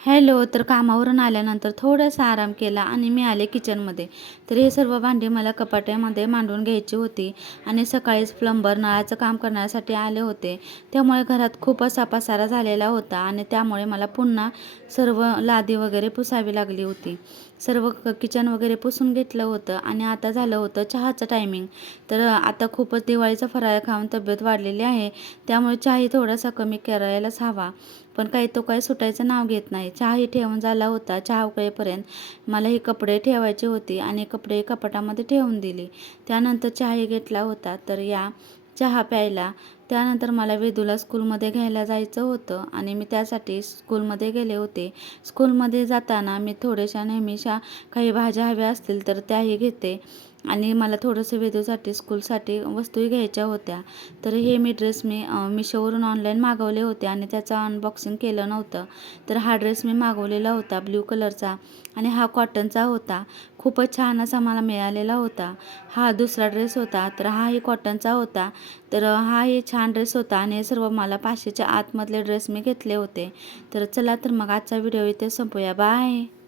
Hello. तर कामावरून आल्यानंतर थोडासा आराम केला आणि मी आले किचनमध्ये. तर हे सर्व भांडी मला कपाट्यामध्ये मांडून घ्यायची होती आणि सकाळीच प्लंबर नळाचं काम करण्यासाठी आले होते. त्यामुळे घरात खूप असा पसारा झालेला होता आणि त्यामुळे मला पुन्हा सर्व लादी वगैरे पुसावी लागली होती. सर्व किचन वगैरे पुसून घेतलं होतं आणि आता झालं होतं चहाचं टायमिंग. तर आता खूपच दिवाळीचा फराळ खाऊन तब्येत वाढलेली आहे, त्यामुळे चहाही थोडासा कमी करायलाच हवा. पण काही तो काही सुटायचं नाव घेत नाही. चहाही ठेवून झाला होता. चहा उकळेपर्यंत मला ही कपडे ठेवायची होती आणि कपडे कपाटामध्ये ठेवून दिली. त्यानंतर चहाही घेतला होता. तर या चहा प्यायला. त्यानंतर मला वेदूला स्कूलमध्ये घ्यायला जायचं होतं आणि मी त्यासाठी स्कूलमध्ये गेले होते. स्कूलमध्ये जाताना मी थोड्याशा नेहमीशा काही भाज्या हव्या असतील तर त्याही घेते आणि मला थोडंसं वेदूसाठी स्कूलसाठी वस्तूही घ्यायच्या होत्या. तर हे ड्रेस मी मिशोवरून ऑनलाईन मागवले होते आणि त्याचं अनबॉक्सिंग केलं नव्हतं. तर हा ड्रेस मी मागवलेला होता ब्ल्यू कलरचा आणि हा कॉटनचा होता. खूपच छान असा मला मिळालेला होता. हा दुसरा ड्रेस होता. तर हाही कॉटनचा होता. तर हाही छान ड्रेस होता आणि हे सर्व मला 500च्या आतमधले ड्रेस मी घेतले होते. तर चला तर मग आजचा व्हिडिओ इथे संपूया. बाय.